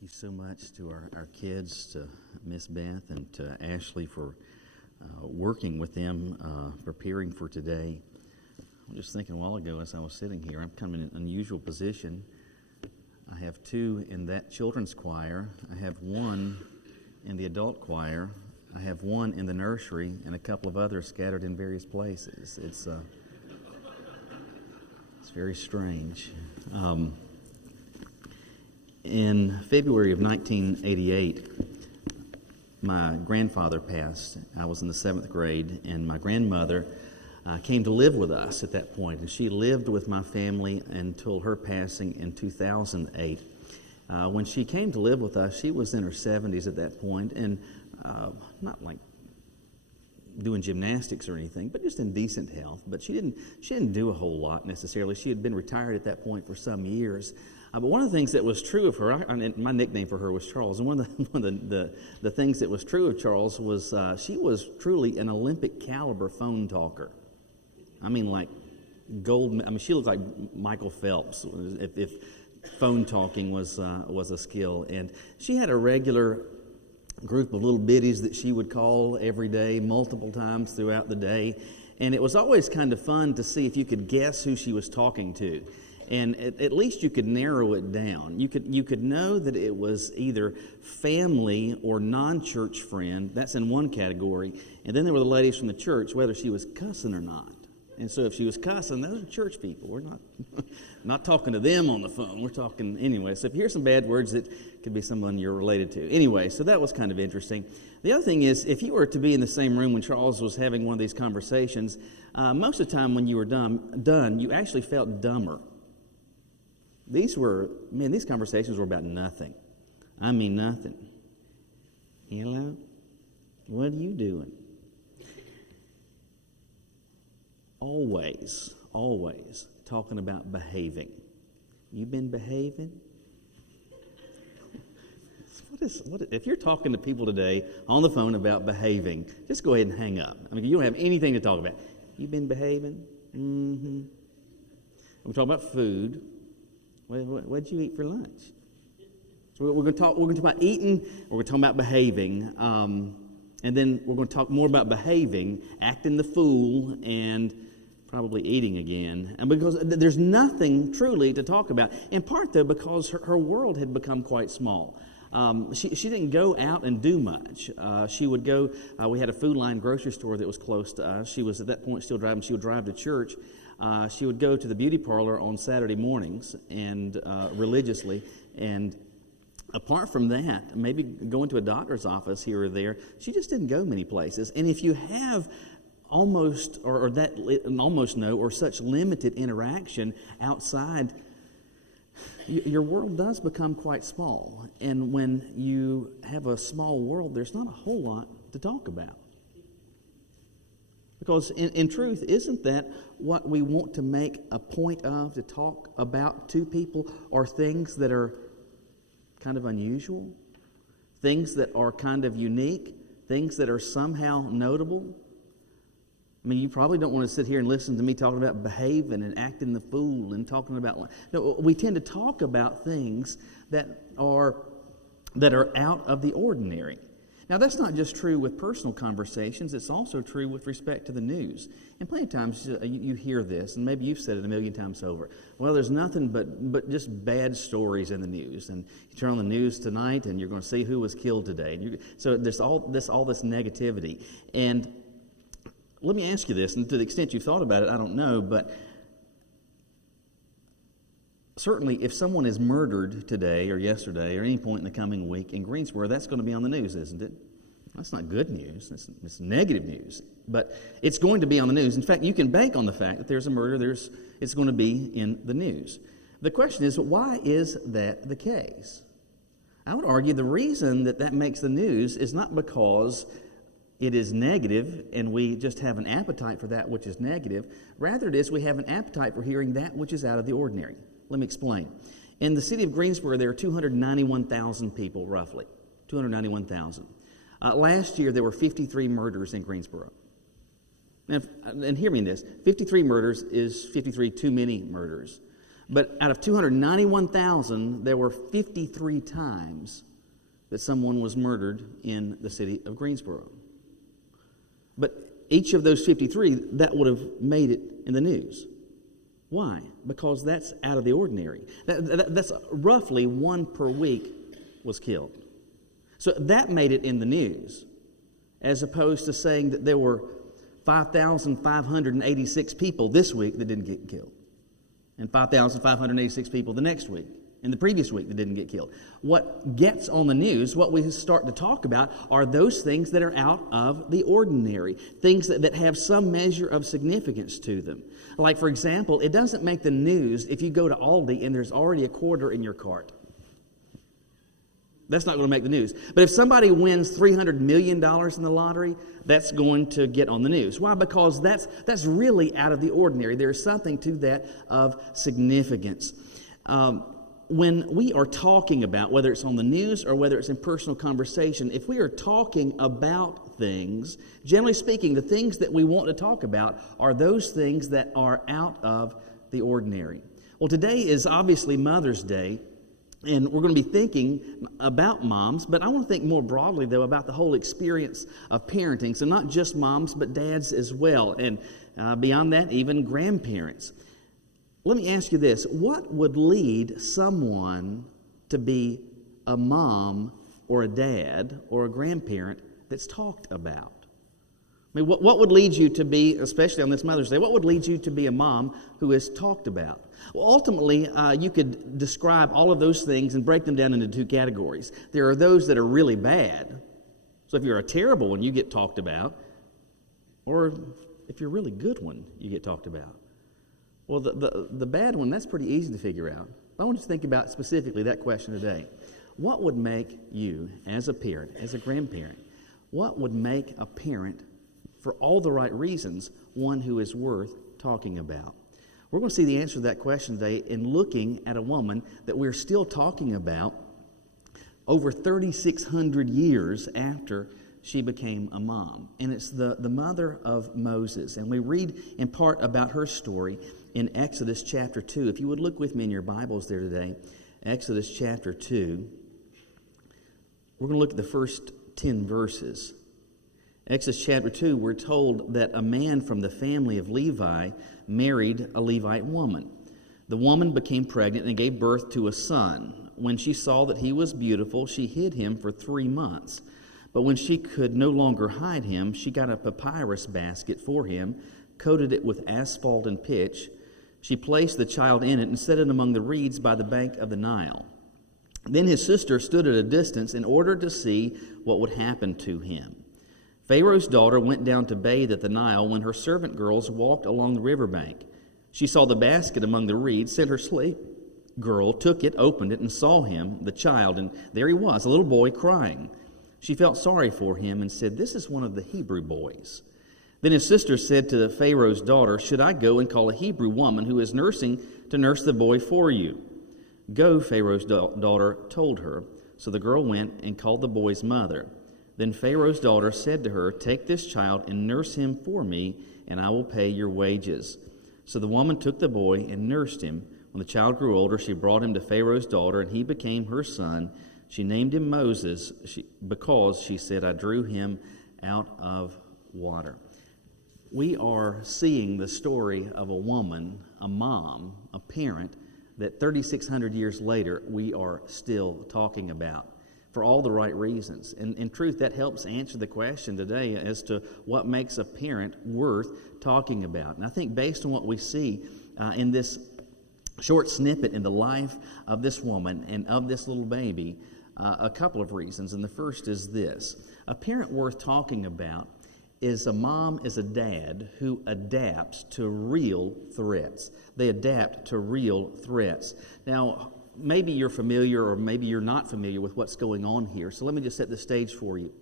Thank you so much to our kids, to Miss Beth and to Ashley for working with them, preparing for today. I was just thinking a while ago as I was sitting here, I'm kind of in an unusual position. I have two in that children's choir. I have one in the adult choir. I have one in the nursery and a couple of others scattered in various places. It's very strange. In February of 1988, my grandfather passed. I was in the 7th grade, and my grandmother came to live with us at that point, and she lived with my family until her passing in 2008. When she came to live with us, she was in her 70s at that point, and not like doing gymnastics or anything, but just in decent health. But she didn't do a whole lot necessarily. She had been retired at that point for some years. But one of the things that was true of her, my nickname for her was Charles, and one of the things that was true of Charles was she was truly an Olympic caliber phone talker. I mean, like gold. I mean, she looked like Michael Phelps if phone talking was a skill. And she had a regular group of little biddies that she would call every day, multiple times throughout the day, and it was always kind of fun to see if you could guess who she was talking to. And at least you could narrow it down. You could know that it was either family or non-church friend. That's in one category. And then there were the ladies from the church, whether she was cussing or not. And so if she was cussing, those are church people. We're not talking to them on the phone. We're talking anyway. So if you hear some bad words, it could be someone you're related to. Anyway, so that was kind of interesting. The other thing is, if you were to be in the same room when Charles was having one of these conversations, most of the time when you were done, you actually felt dumber. These conversations were about nothing. I mean nothing. Hello? What are you doing? Always talking about behaving. You been behaving? If you're talking to people today on the phone about behaving, just go ahead and hang up. I mean, you don't have anything to talk about. You been behaving? Mm-hmm. We're talking about food. What did you eat for lunch? So we're going to talk about eating, or we're talking about behaving, and then we're going to talk more about behaving, acting the fool, and probably eating again. And because there's nothing truly to talk about, in part though because her world had become quite small. She didn't go out and do much. She would go. We had a Food Line grocery store that was close to us. She was at that point still driving. She would drive to church. She would go to the beauty parlor on Saturday mornings and religiously, and apart from that, maybe going to a doctor's office here or there, she just didn't go many places. And if you have almost or such limited interaction outside, your world does become quite small. And when you have a small world, there's not a whole lot to talk about. Because in truth, isn't that what we want to make a point of, to talk about to people, are things that are kind of unusual, things that are kind of unique, things that are somehow notable? I mean, you probably don't want to sit here and listen to me talking about behaving and acting the fool and talking about... No, we tend to talk about things that are out of the ordinary. Now, that's not just true with personal conversations. It's also true with respect to the news. And plenty of times you hear this, and maybe you've said it a million times over. Well, there's nothing but just bad stories in the news. And you turn on the news tonight, and you're going to see who was killed today. And so there's all this negativity. And let me ask you this, and to the extent you've thought about it, I don't know, but certainly if someone is murdered today or yesterday or any point in the coming week in Greensboro, that's going to be on the news, isn't it? That's not good news. It's negative news. But it's going to be on the news. In fact, you can bank on the fact that there's a murder, it's going to be in the news. The question is, why is that the case? I would argue the reason that makes the news is not because it is negative and we just have an appetite for that which is negative. Rather, it is we have an appetite for hearing that which is out of the ordinary. Let me explain. In the city of Greensboro, there are 291,000 people, roughly. 291,000. Last year, there were 53 murders in Greensboro. And hear me in this. 53 murders is 53 too many murders. But out of 291,000, there were 53 times that someone was murdered in the city of Greensboro. But each of those 53, that would have made it in the news. Why? Because that's out of the ordinary. That's roughly one per week was killed. So that made it in the news, as opposed to saying that there were 5,586 people this week that didn't get killed, and 5,586 people the next week, and the previous week that didn't get killed. What gets on the news, what we start to talk about, are those things that are out of the ordinary, things that have some measure of significance to them. Like, for example, it doesn't make the news if you go to Aldi and there's already a quarter in your cart. That's not going to make the news. But if somebody wins $300 million in the lottery, that's going to get on the news. Why? Because that's really out of the ordinary. There's something to that of significance. When we are talking about, whether it's on the news or whether it's in personal conversation, if we are talking about things, generally speaking, the things that we want to talk about are those things that are out of the ordinary. Well, today is obviously Mother's Day. And we're going to be thinking about moms, but I want to think more broadly, though, about the whole experience of parenting. So not just moms, but dads as well. And beyond that, even grandparents. Let me ask you this. What would lead someone to be a mom or a dad or a grandparent that's talked about? I mean, what would lead you to be, especially on this Mother's Day, what would lead you to be a mom who is talked about? Well, ultimately, you could describe all of those things and break them down into two categories. There are those that are really bad. So if you're a terrible one, you get talked about. Or if you're a really good one, you get talked about. Well, the bad one, that's pretty easy to figure out. I want you to think about specifically that question today. What would make you, as a parent, as a grandparent, what would make a parent, for all the right reasons, one who is worth talking about? We're going to see the answer to that question today in looking at a woman that we're still talking about over 3,600 years after she became a mom. And it's the mother of Moses. And we read in part about her story in Exodus chapter 2. If you would look with me in your Bibles there today, Exodus chapter 2. We're going to look at the first 10 verses. Exodus chapter 2, we're told that a man from the family of Levi married a Levite woman. The woman became pregnant and gave birth to a son. When she saw that he was beautiful, she hid him for 3 months. But when she could no longer hide him, she got a papyrus basket for him, coated it with asphalt and pitch. She placed the child in it and set it among the reeds by the bank of the Nile. Then his sister stood at a distance in order to see what would happen to him. Pharaoh's daughter went down to bathe at the Nile when her servant girls walked along the riverbank. She saw the basket among the reeds, sent her slave girl, took it, opened it, and saw him, the child, and there he was, a little boy crying. She felt sorry for him and said, "This is one of the Hebrew boys." Then his sister said to Pharaoh's daughter, "Should I go and call a Hebrew woman who is nursing to nurse the boy for you?" "Go," Pharaoh's daughter told her. So the girl went and called the boy's mother. Then Pharaoh's daughter said to her, "Take this child and nurse him for me, and I will pay your wages." So the woman took the boy and nursed him. When the child grew older, she brought him to Pharaoh's daughter, and he became her son. She named him Moses because, she said, "I drew him out of water." We are seeing the story of a woman, a mom, a parent, that 3,600 years later we are still talking about, for all the right reasons. And in truth, that helps answer the question today as to what makes a parent worth talking about. And I think based on what we see in this short snippet in the life of this woman and of this little baby, a couple of reasons. And the first is this. A parent worth talking about is a mom, is a dad who adapts to real threats. They adapt to real threats. Now, maybe you're familiar or maybe you're not familiar with what's going on here. So let me just set the stage for you.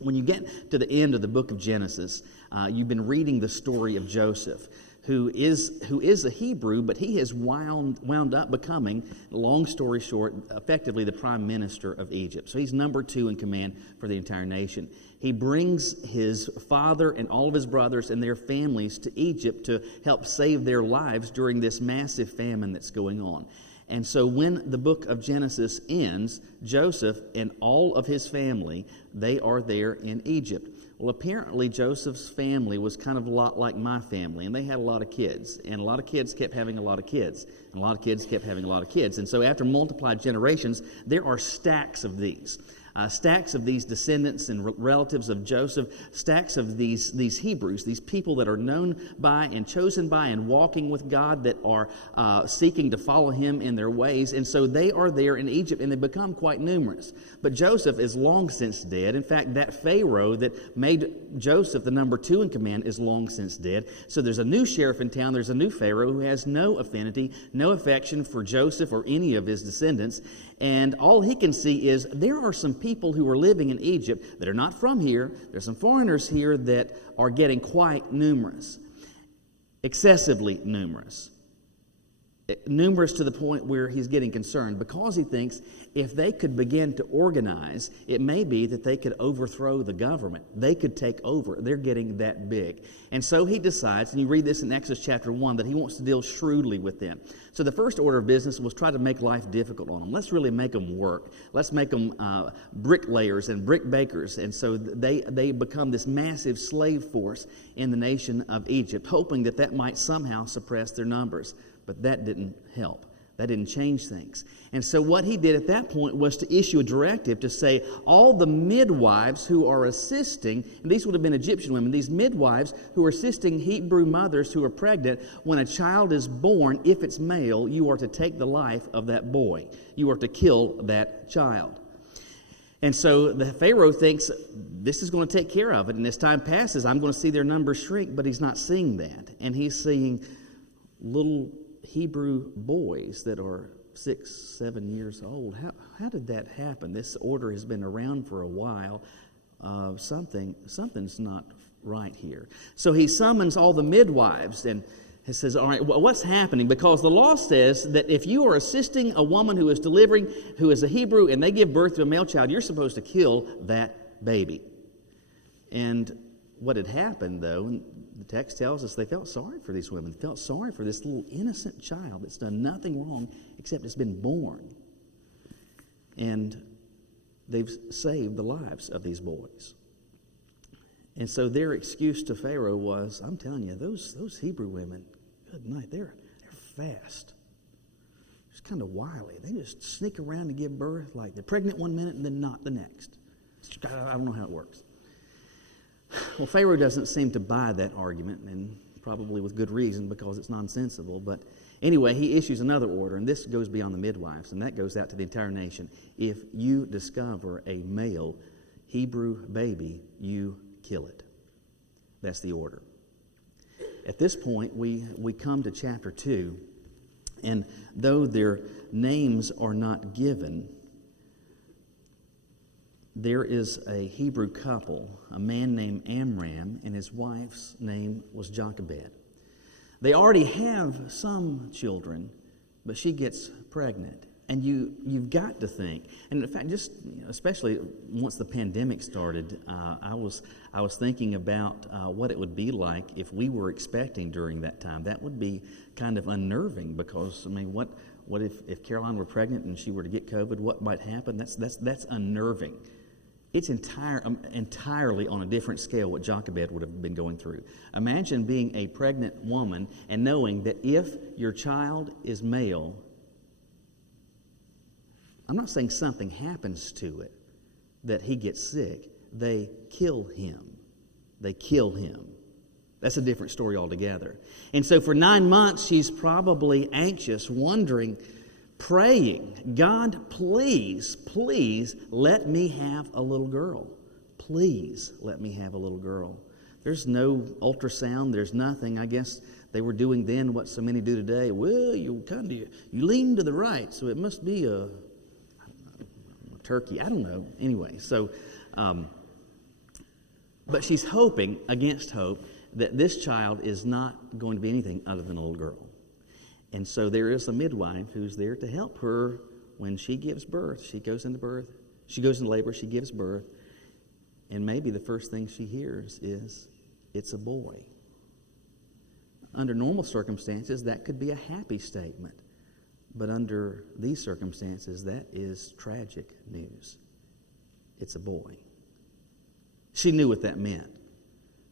When you get to the end of the book of Genesis, you've been reading the story of Joseph. who is a Hebrew, but he has wound up becoming, long story short, effectively the prime minister of Egypt. So he's number 2 in command for the entire nation. He brings his father and all of his brothers and their families to Egypt to help save their lives during this massive famine that's going on. And so when the book of Genesis ends, Joseph and all of his family, they are there in Egypt. Well, apparently Joseph's family was kind of a lot like my family, and they had a lot of kids, and a lot of kids kept having a lot of kids, and a lot of kids kept having a lot of kids. And so after multiplied generations, there are stacks of these. Stacks of these descendants and relatives of Joseph, stacks of these Hebrews, these people that are known by and chosen by and walking with God, that are seeking to follow him in their ways. And so they are there in Egypt, and they become quite numerous. But Joseph is long since dead. In fact, that Pharaoh that made Joseph the number 2 in command is long since dead. So there's a new sheriff in town. There's a new Pharaoh who has no affinity, no affection for Joseph or any of his descendants. And all he can see is there are some people who are living in Egypt that are not from here. There's some foreigners here that are getting quite numerous, excessively numerous. Numerous to the point where he's getting concerned, because he thinks if they could begin to organize, it may be that they could overthrow the government. They could take over. They're getting that big. And so he decides, and you read this in Exodus chapter 1, that he wants to deal shrewdly with them. So the first order of business was try to make life difficult on them. Let's really make them work. Let's make them bricklayers and brick bakers. And so they become this massive slave force in the nation of Egypt, hoping that might somehow suppress their numbers. But that didn't help. That didn't change things. And so what he did at that point was to issue a directive to say all the midwives who are assisting, and these would have been Egyptian women, these midwives who are assisting Hebrew mothers who are pregnant, when a child is born, if it's male, you are to take the life of that boy. You are to kill that child. And so the Pharaoh thinks this is going to take care of it, and as time passes, I'm going to see their numbers shrink, but he's not seeing that. And he's seeing little Hebrew boys that are 6, 7 years old. How did that happen? This order has been around for a while. Something's not right here. So he summons all the midwives and he says, all right, what's happening? Because the law says that if you are assisting a woman who is delivering, who is a Hebrew, and they give birth to a male child, you're supposed to kill that baby. And what had happened, though, the text tells us they felt sorry for these women. They felt sorry for this little innocent child that's done nothing wrong except it's been born. And they've saved the lives of these boys. And so their excuse to Pharaoh was, I'm telling you, those Hebrew women, good night, they're fast. Just kind of wily. They just sneak around to give birth, like they're pregnant one minute and then not the next. I don't know how it works. Well, Pharaoh doesn't seem to buy that argument, and probably with good reason, because it's nonsensical. But anyway, he issues another order, and this goes beyond the midwives, and that goes out to the entire nation. If you discover a male Hebrew baby, you kill it. That's the order. At this point, we come to chapter 2, and though their names are not given, there is a Hebrew couple, a man named Amram, and his wife's name was Jochebed. They already have some children, but she gets pregnant. And you've got to think, and in fact, just especially once the pandemic started, I was thinking about what it would be like if we were expecting during that time. That would be kind of unnerving, because I mean, what if Caroline were pregnant and she were to get COVID? What might happen? That's unnerving. It's entirely on a different scale what Jochebed would have been going through. Imagine being a pregnant woman and knowing that if your child is male, I'm not saying something happens to it, that he gets sick. They kill him. They kill him. That's a different story altogether. And so for 9 months, she's probably anxious, wondering, praying, God, please, please let me have a little girl. Please let me have a little girl. There's no ultrasound. There's nothing. I guess they were doing then what so many do today. Well, you lean to the right, so it must be a turkey. I don't know. Anyway, so, but she's hoping against hope that this child is not going to be anything other than a little girl. And so there is a midwife who's there to help her when she gives birth. She goes into labor, she gives birth, and maybe the first thing she hears is, "It's a boy." Under normal circumstances, that could be a happy statement. But under these circumstances, that is tragic news. It's a boy. She knew what that meant.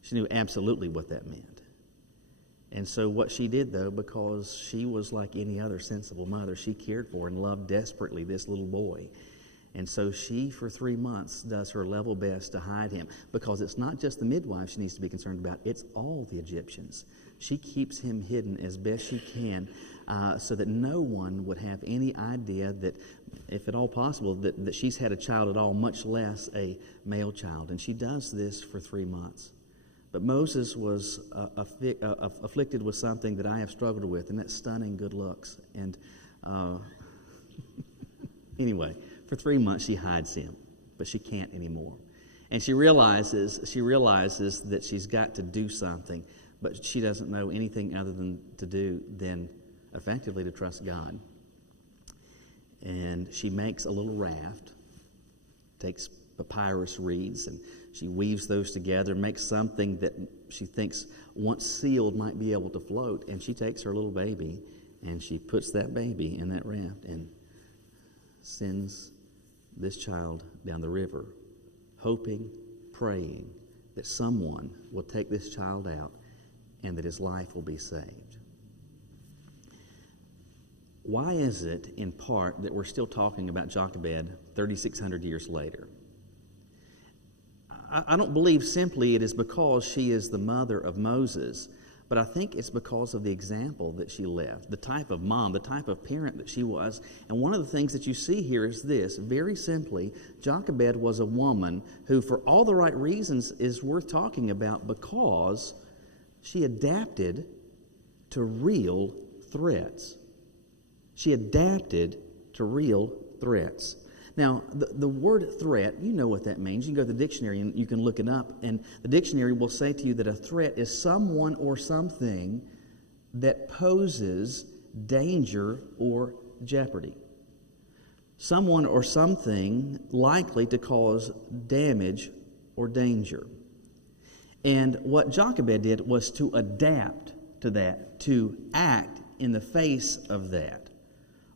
She knew absolutely what that meant. And so what she did, though, because she was like any other sensible mother, she cared for and loved desperately this little boy. And so she, for 3 months, does her level best to hide him, because it's not just the midwife she needs to be concerned about, it's all the Egyptians. She keeps him hidden as best she can so that no one would have any idea that, if at all possible, that she's had a child at all, much less a male child. And she does this for 3 months. But Moses was afflicted with something that I have struggled with, and that's stunning good looks. And anyway, for 3 months she hides him, but she can't anymore. And she realizes that she's got to do something, but she doesn't know anything other than effectively to trust God. And she makes a little raft, takes papyrus reeds, and she weaves those together, makes something that she thinks, once sealed, might be able to float. And she takes her little baby, and she puts that baby in that raft and sends this child down the river, hoping, praying that someone will take this child out and that his life will be saved. Why is it, in part, that we're still talking about Jochebed 3,600 years later? I don't believe simply it is because she is the mother of Moses, but I think it's because of the example that she left, the type of mom, the type of parent that she was. And one of the things that you see here is this, very simply, Jochebed was a woman who, for all the right reasons, is worth talking about because she adapted to real threats. She adapted to real threats. Now, the word threat, you know what that means. You can go to the dictionary and you can look it up, and the dictionary will say to you that a threat is someone or something that poses danger or jeopardy. Someone or something likely to cause damage or danger. And what Jochebed did was to adapt to that, to act in the face of that.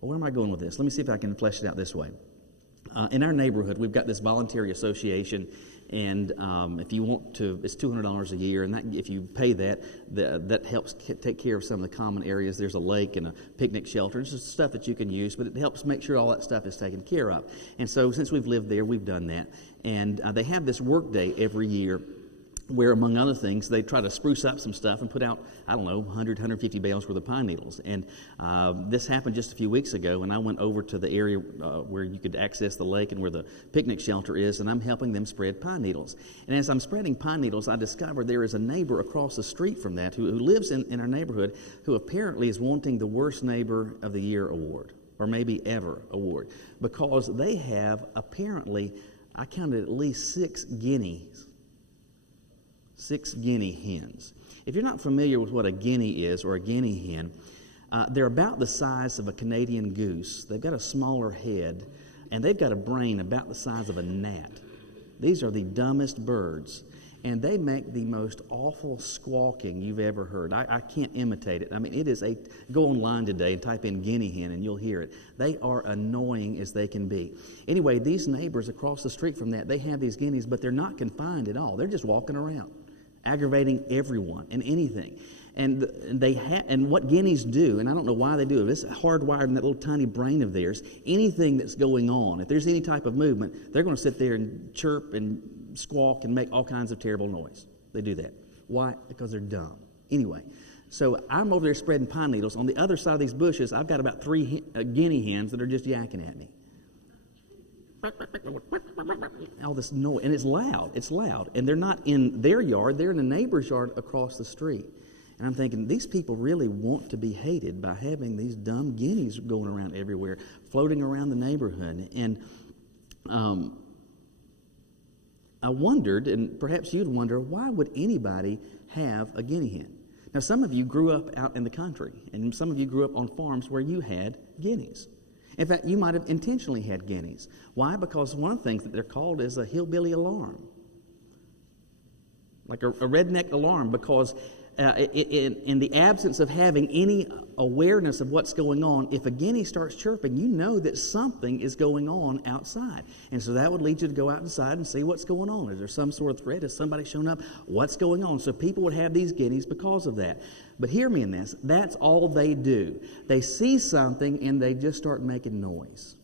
Where am I going with this? Let me see if I can flesh it out this way. In our neighborhood, we've got this voluntary association, and if you want to, it's $200 a year, and that, if you pay that helps take care of some of the common areas. There's a lake and a picnic shelter. It's just stuff that you can use, but it helps make sure all that stuff is taken care of. And so since we've lived there, we've done that. And they have this work day every year where, among other things, they try to spruce up some stuff and put out, 100, 150 bales worth of pine needles. And this happened just a few weeks ago, and I went over to the area where you could access the lake and where the picnic shelter is, and I'm helping them spread pine needles. And as I'm spreading pine needles, I discovered there is a neighbor across the street from that who lives in our neighborhood who apparently is wanting the Worst Neighbor of the Year award, or maybe ever award, because they have apparently, I counted at least 6 guineas. 6 guinea hens. If you're not familiar with what a guinea is, or a guinea hen, they're about the size of a Canadian goose. They've got a smaller head, and they've got a brain about the size of a gnat. These are the dumbest birds, and they make the most awful squawking you've ever heard. I can't imitate it. I mean, it is go online today and type in guinea hen, and you'll hear it. They are annoying as they can be. Anyway, these neighbors across the street from that, they have these guineas, but they're not confined at all. They're just walking around, aggravating everyone and anything. And and what guineas do, and I don't know why they do it, it's hardwired in that little tiny brain of theirs. Anything that's going on, if there's any type of movement, they're going to sit there and chirp and squawk and make all kinds of terrible noise. They do that. Why? Because they're dumb. Anyway, so I'm over there spreading pine needles. On the other side of these bushes, I've got about 3 guinea hens that are just yakking at me. All this noise, and it's loud, and they're not in their yard, they're in a neighbor's yard across the street. And I'm thinking, these people really want to be hated by having these dumb guineas going around everywhere, floating around the neighborhood. And I wondered, and perhaps you'd wonder, why would anybody have a guinea hen? Now, some of you grew up out in the country, and some of you grew up on farms where you had guineas. In fact, you might have intentionally had guineas. Why? Because one of the things that they're called is a hillbilly alarm, like a redneck alarm, because in the absence of having any awareness of what's going on, if a guinea starts chirping, you know that something is going on outside. And so that would lead you to go outside and see what's going on. Is there some sort of threat? Has somebody shown up? What's going on? So people would have these guineas because of that. But hear me in this. That's all they do. They see something and they just start making noise.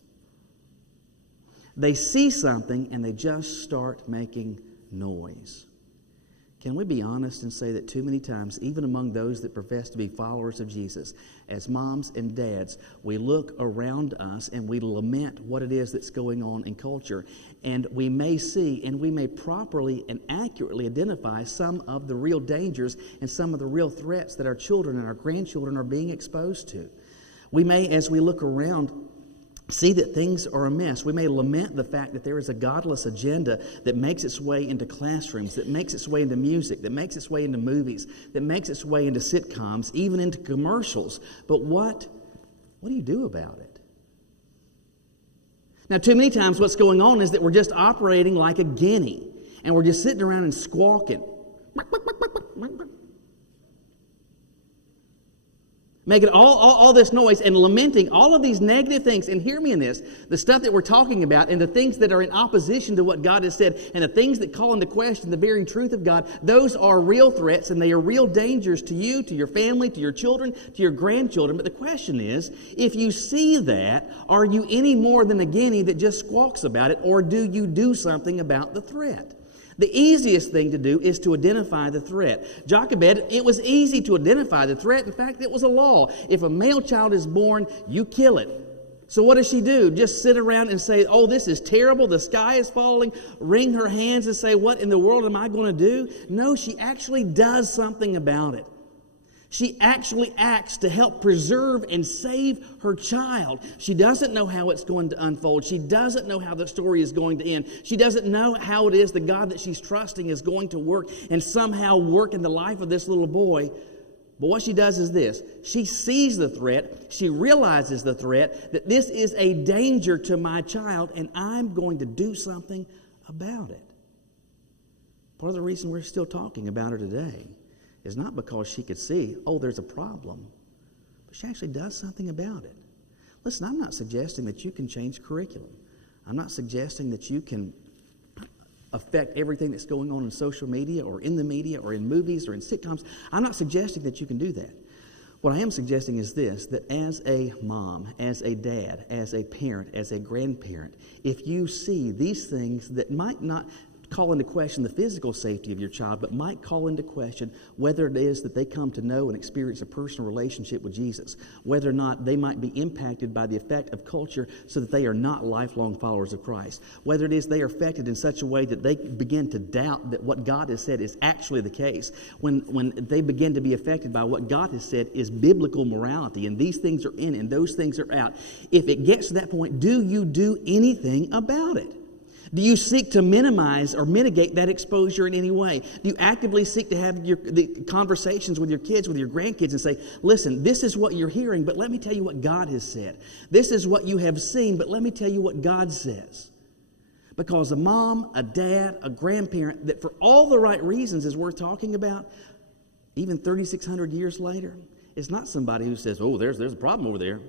They see something and they just start making noise. Can we be honest and say that too many times, even among those that profess to be followers of Jesus, as moms and dads, we look around us and we lament what it is that's going on in culture, and we may see and we may properly and accurately identify some of the real dangers and some of the real threats that our children and our grandchildren are being exposed to. We may, as we look around, see that things are amiss. We may lament the fact that there is a godless agenda that makes its way into classrooms, that makes its way into music, that makes its way into movies, that makes its way into sitcoms, even into commercials. But what do you do about it? Now, too many times what's going on is that we're just operating like a guinea, and we're just sitting around and squawking, making all this noise and lamenting all of these negative things. And hear me in this, the stuff that we're talking about and the things that are in opposition to what God has said and the things that call into question the very truth of God, those are real threats and they are real dangers to you, to your family, to your children, to your grandchildren. But the question is, if you see that, are you any more than a guinea that just squawks about it, or do you do something about the threat? The easiest thing to do is to identify the threat. Jochebed, it was easy to identify the threat. In fact, it was a law. If a male child is born, you kill it. So what does she do? Just sit around and say, oh, this is terrible, the sky is falling, wring her hands and say, what in the world am I going to do? No, she actually does something about it. She actually acts to help preserve and save her child. She doesn't know how it's going to unfold. She doesn't know how the story is going to end. She doesn't know how it is the God that she's trusting is going to work and somehow work in the life of this little boy. But what she does is this. She sees the threat. She realizes the threat, that this is a danger to my child, and I'm going to do something about it. Part of the reason we're still talking about her today is not because she could see, oh, there's a problem, but she actually does something about it. Listen, I'm not suggesting that you can change curriculum. I'm not suggesting that you can affect everything that's going on in social media or in the media or in movies or in sitcoms. I'm not suggesting that you can do that. What I am suggesting is this, that as a mom, as a dad, as a parent, as a grandparent, if you see these things that might not call into question the physical safety of your child, but might call into question whether it is that they come to know and experience a personal relationship with Jesus, whether or not they might be impacted by the effect of culture so that they are not lifelong followers of Christ, whether it is they are affected in such a way that they begin to doubt that what God has said is actually the case, when they begin to be affected by what God has said is biblical morality, and these things are in and those things are out. If it gets to that point, do you do anything about it? Do you seek to minimize or mitigate that exposure in any way? Do you actively seek to have the conversations with your kids, with your grandkids, and say, listen, this is what you're hearing, but let me tell you what God has said. This is what you have seen, but let me tell you what God says. Because a mom, a dad, a grandparent, that for all the right reasons is worth talking about, even 3,600 years later, is not somebody who says, oh, there's a problem over there.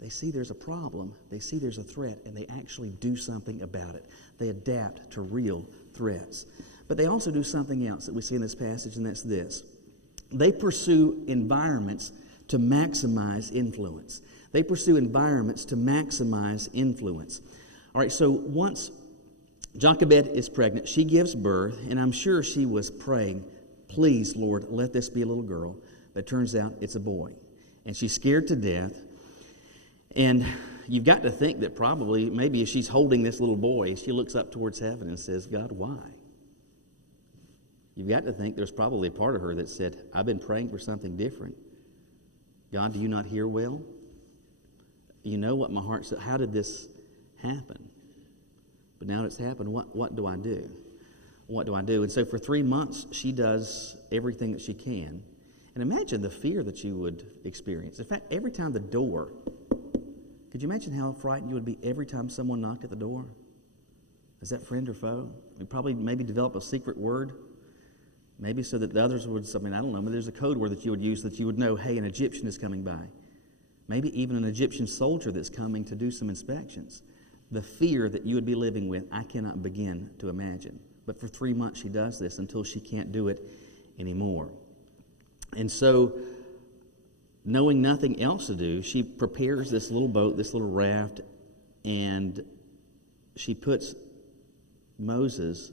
They see there's a problem, they see there's a threat, and they actually do something about it. They adapt to real threats. But they also do something else that we see in this passage, and that's this. They pursue environments to maximize influence. They pursue environments to maximize influence. All right, so once Jochebed is pregnant, she gives birth, and I'm sure she was praying, please, Lord, let this be a little girl. But it turns out it's a boy. And she's scared to death. And you've got to think that probably, maybe as she's holding this little boy, she looks up towards heaven and says, God, why? You've got to think there's probably a part of her that said, I've been praying for something different. God, do you not hear well? You know what my heart said. How did this happen? But now it's happened. What do I do? What do I do? And so for 3 months, she does everything that she can. And imagine the fear that you would experience. In fact, every time the door, could you imagine how frightened you would be every time someone knocked at the door? Is that friend or foe? We'd probably maybe develop a secret word, maybe so that the others would, I don't know, maybe there's a code word that you would use that you would know, hey, an Egyptian is coming by. Maybe even an Egyptian soldier that's coming to do some inspections. The fear that you would be living with, I cannot begin to imagine. But for 3 months she does this until she can't do it anymore. And so, knowing nothing else to do, she prepares this little boat, this little raft, and she puts Moses'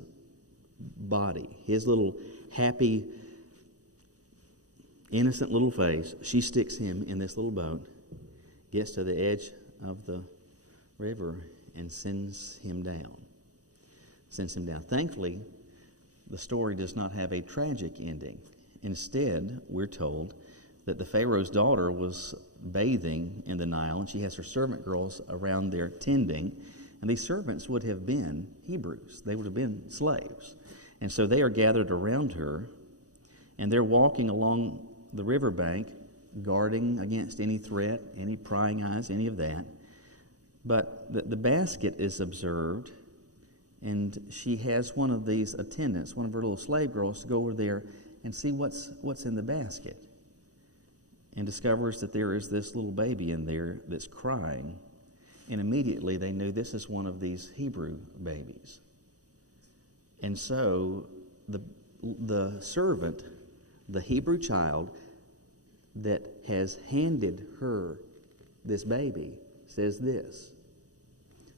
body, his little happy, innocent little face, she sticks him in this little boat, gets to the edge of the river, and sends him down. Thankfully, the story does not have a tragic ending. Instead, we're told that the Pharaoh's daughter was bathing in the Nile, and she has her servant girls around there tending, and these servants would have been Hebrews. They would have been slaves. And so they are gathered around her, and they're walking along the riverbank, guarding against any threat, any prying eyes, any of that. But the basket is observed, and she has one of these attendants, one of her little slave girls, to go over there and see what's in the basket, and discovers that there is this little baby in there that's crying. And immediately they knew this is one of these Hebrew babies. And so the servant, the Hebrew child that has handed her this baby, says this: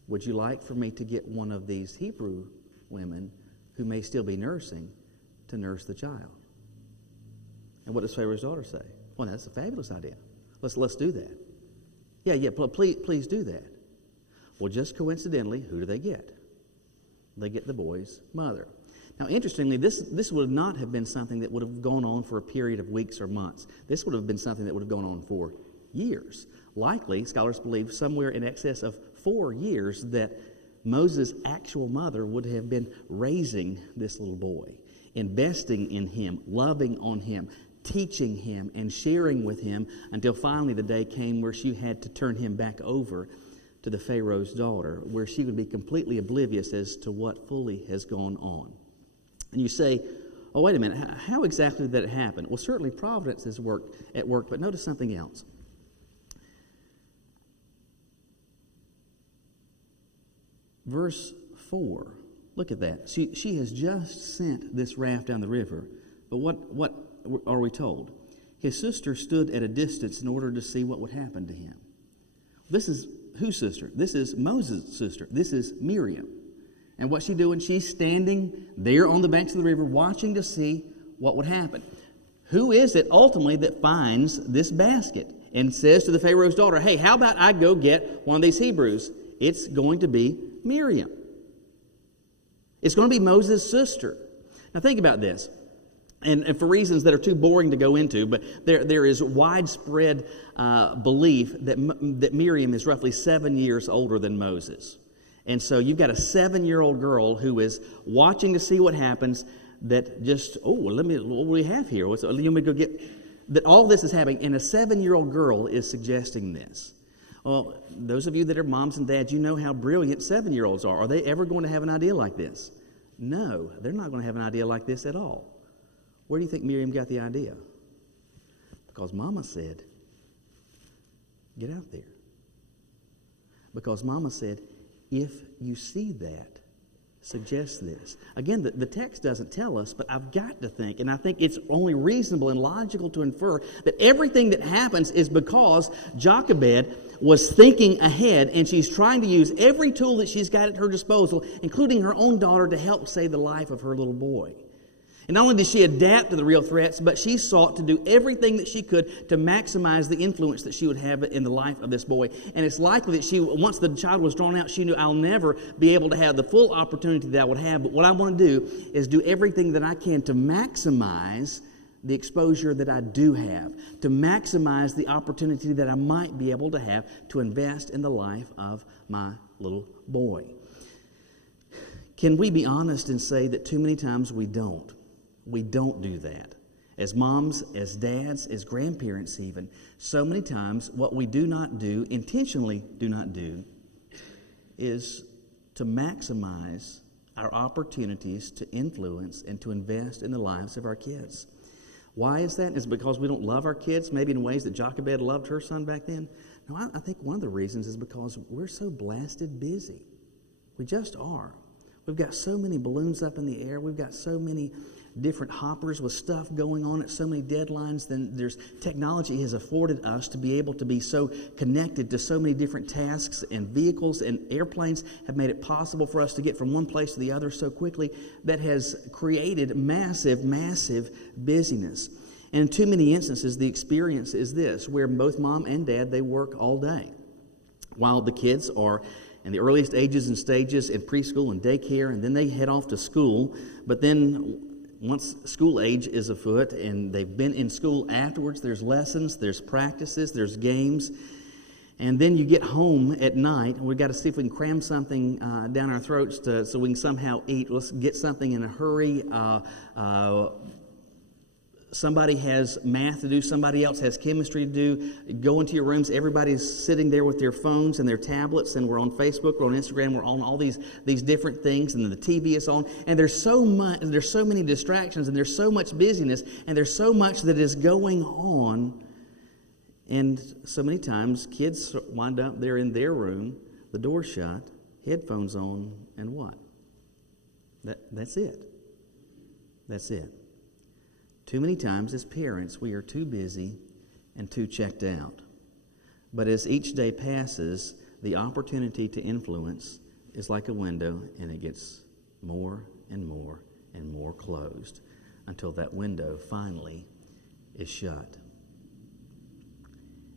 would you like for me to get one of these Hebrew women who may still be nursing to nurse the child? And what does Pharaoh's daughter say? Well, that's a fabulous idea. Let's do that. Yeah, please do that. Well, just coincidentally, who do they get? They get the boy's mother. Now, interestingly, this would not have been something that would have gone on for a period of weeks or months. This would have been something that would have gone on for years. Likely, scholars believe somewhere in excess of 4 years that Moses' actual mother would have been raising this little boy, investing in him, loving on him, teaching him, and sharing with him until finally the day came where she had to turn him back over to the Pharaoh's daughter, where she would be completely oblivious as to what fully has gone on. And you say, oh, wait a minute, how exactly did that happen? Well, certainly providence is at work, but notice something else. Verse 4, look at that. She has just sent this raft down the river, but what are we told? His sister stood at a distance in order to see what would happen to him. This is whose sister? This is Moses' sister. This is Miriam. And what's she doing? She's standing there on the banks of the river watching to see what would happen. Who is it ultimately that finds this basket and says to the Pharaoh's daughter, hey, how about I go get one of these Hebrews? It's going to be Miriam. It's going to be Moses' sister. Now think about this. And for reasons that are too boring to go into, but there is widespread belief that Miriam is roughly 7 years older than Moses. And so you've got a 7-year-old girl who is watching to see what happens that just, what do we have here? Let me go get, that all this is happening, and a 7-year-old girl is suggesting this. Well, those of you that are moms and dads, you know how brilliant 7-year-olds are. Are they ever going to have an idea like this? No, they're not going to have an idea like this at all. Where do you think Miriam got the idea? Because Mama said, get out there. Because Mama said, if you see that, suggest this. Again, the text doesn't tell us, but I've got to think, and I think it's only reasonable and logical to infer that everything that happens is because Jochebed was thinking ahead, and she's trying to use every tool that she's got at her disposal, including her own daughter, to help save the life of her little boy. And not only did she adapt to the real threats, but she sought to do everything that she could to maximize the influence that she would have in the life of this boy. And it's likely that once the child was drawn out, she knew, I'll never be able to have the full opportunity that I would have. But what I want to do is do everything that I can to maximize the exposure that I do have, to maximize the opportunity that I might be able to have to invest in the life of my little boy. Can we be honest and say that too many times we don't? We don't do that. As moms, as dads, as grandparents even, so many times what we do not do, intentionally do not do, is to maximize our opportunities to influence and to invest in the lives of our kids. Why is that? Is it because we don't love our kids, maybe in ways that Jochebed loved her son back then? No, I think one of the reasons is because we're so blasted busy. We just are. We've got so many balloons up in the air. We've got so many different hoppers with stuff going on at so many deadlines. Then there's technology has afforded us to be able to be so connected to so many different tasks, and vehicles and airplanes have made it possible for us to get from one place to the other so quickly. That has created massive, massive busyness. And in too many instances, the experience is this, where both mom and dad, they work all day while the kids are in the earliest ages and stages in preschool and daycare, and then they head off to school. But then once school age is afoot and they've been in school afterwards, there's lessons, there's practices, there's games. And then you get home at night, and we've got to see if we can cram something down our throats so we can somehow eat. Let's get something in a hurry. Somebody has math to do, somebody else has chemistry to do. Go into your rooms, everybody's sitting there with their phones and their tablets, and we're on Facebook, we're on Instagram, we're on all these different things, and the TV is on, and there's so many distractions, and there's so much busyness, and there's so much that is going on, and so many times kids wind up there in their room, the door shut, headphones on, and what? That's it. That's it. Too many times as parents, we are too busy and too checked out. But as each day passes, the opportunity to influence is like a window, and it gets more and more and more closed until that window finally is shut.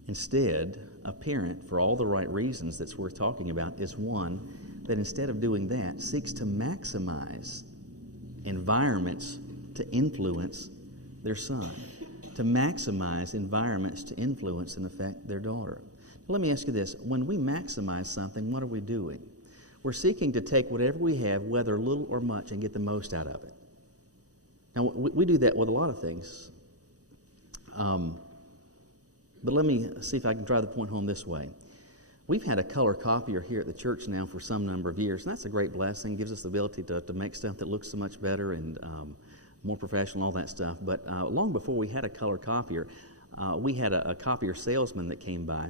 Instead, a parent, for all the right reasons that's worth talking about, is one that instead of doing that, seeks to maximize environments to influence their son, to maximize environments to influence and affect their daughter. Let me ask you this. When we maximize something, what are we doing? We're seeking to take whatever we have, whether little or much, and get the most out of it. Now, we do that with a lot of things. But let me see if I can drive the point home this way. We've had a color copier here at the church now for some number of years, and that's a great blessing. It gives us the ability to make stuff that looks so much better and more professional, all that stuff. But long before we had a color copier, we had a copier salesman that came by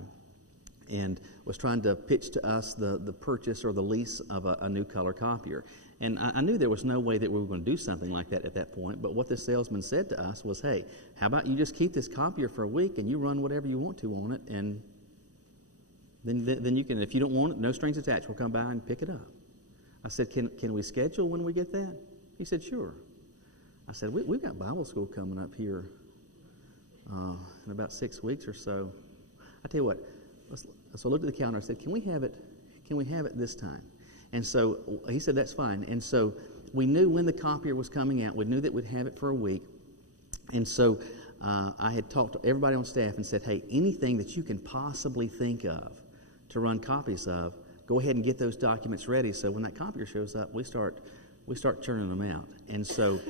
and was trying to pitch to us the purchase or the lease of a new color copier. And I knew there was no way that we were going to do something like that at that point, but what this salesman said to us was, hey, how about you just keep this copier for a week and you run whatever you want to on it, and then you can, if you don't want it, no strings attached, we'll come by and pick it up. I said, can we schedule when we get that? He said, sure. I said, we've got Bible school coming up here in about 6 weeks or so. I tell you what, so I looked at the calendar. I said, can we have it this time? And so he said, that's fine. And so we knew when the copier was coming out. We knew that we'd have it for a week. And so I had talked to everybody on staff and said, hey, anything that you can possibly think of to run copies of, go ahead and get those documents ready. So when that copier shows up, we start churning them out. And so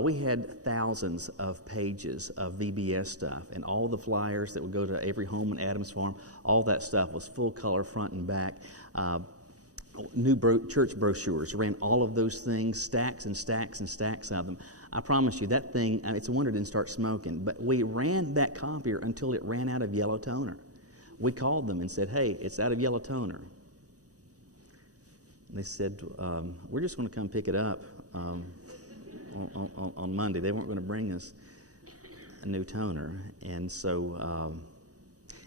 we had thousands of pages of VBS stuff, and all the flyers that would go to every home in Adams Farm, all that stuff was full color front and back. New church brochures, ran all of those things, stacks and stacks and stacks of them. I promise you, that thing, it's a wonder it didn't start smoking, but we ran that copier until it ran out of yellow toner. We called them and said, hey, it's out of yellow toner. And they said, we're just going to come pick it up on Monday. They weren't going to bring us a new toner. And so,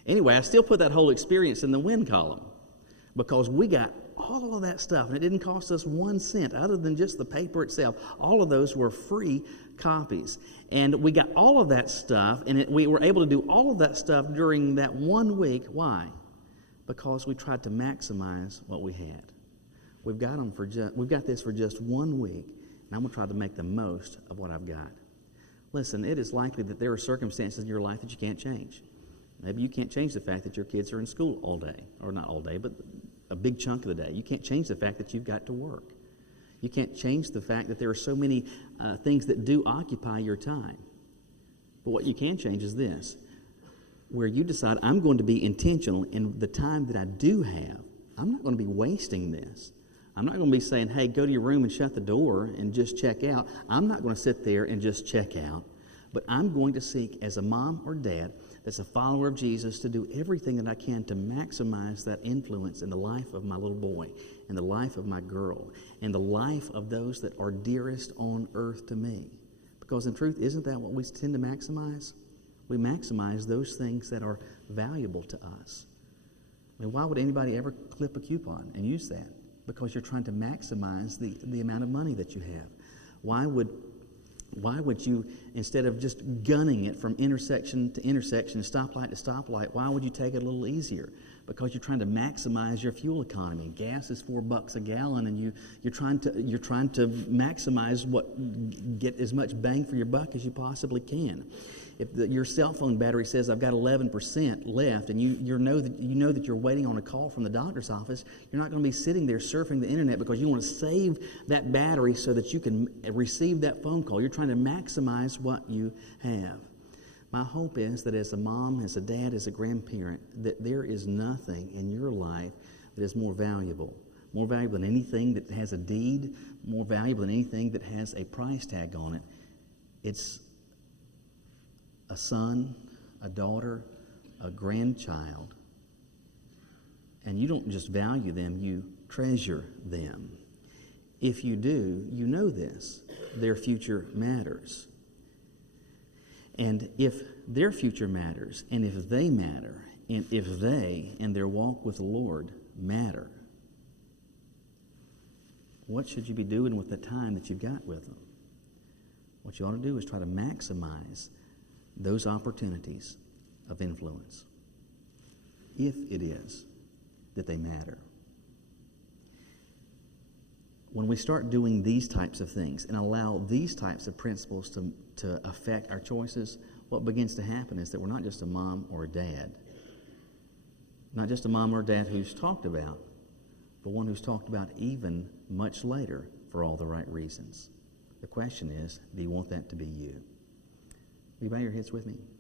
anyway, I still put that whole experience in the win column because we got all of that stuff, and it didn't cost us 1 cent other than just the paper itself. All of those were free copies. And we got all of that stuff, and we were able to do all of that stuff during that 1 week. Why? Because we tried to maximize what we had. We've got this for just 1 week, and I'm going to try to make the most of what I've got. Listen, it is likely that there are circumstances in your life that you can't change. Maybe you can't change the fact that your kids are in school all day, or not all day, but a big chunk of the day. You can't change the fact that you've got to work. You can't change the fact that there are so many things that do occupy your time. But what you can change is this, where you decide, I'm going to be intentional in the time that I do have. I'm not going to be wasting this. I'm not going to be saying, hey, go to your room and shut the door and just check out. I'm not going to sit there and just check out. But I'm going to seek, as a mom or dad that's a follower of Jesus, to do everything that I can to maximize that influence in the life of my little boy, in the life of my girl, in the life of those that are dearest on earth to me. Because in truth, isn't that what we tend to maximize? We maximize those things that are valuable to us. I mean, why would anybody ever clip a coupon and use that? Because you're trying to maximize the amount of money that you have. Why would you, instead of just gunning it from intersection to intersection, stoplight to stoplight, why would you take it a little easier? Because you're trying to maximize your fuel economy. Gas is $4 a gallon, and you're trying to maximize get as much bang for your buck as you possibly can. If your cell phone battery says I've got 11% left, and you know that you're waiting on a call from the doctor's office, you're not going to be sitting there surfing the internet because you want to save that battery so that you can receive that phone call. You're trying to maximize what you have. My hope is that as a mom, as a dad, as a grandparent, that there is nothing in your life that is more valuable than anything that has a deed, more valuable than anything that has a price tag on it. It's a son, a daughter, a grandchild. And you don't just value them, you treasure them. If you do, you know this. Their future matters. And if their future matters, and if they matter, and if they and their walk with the Lord matter, what should you be doing with the time that you've got with them? What you ought to do is try to maximize those opportunities of influence, if it is that they matter. When we start doing these types of things and allow these types of principles to affect our choices, what begins to happen is that we're not just a mom or a dad, not just a mom or a dad who's talked about, but one who's talked about even much later for all the right reasons. The question is, do you want that to be you? Will you bow your heads with me?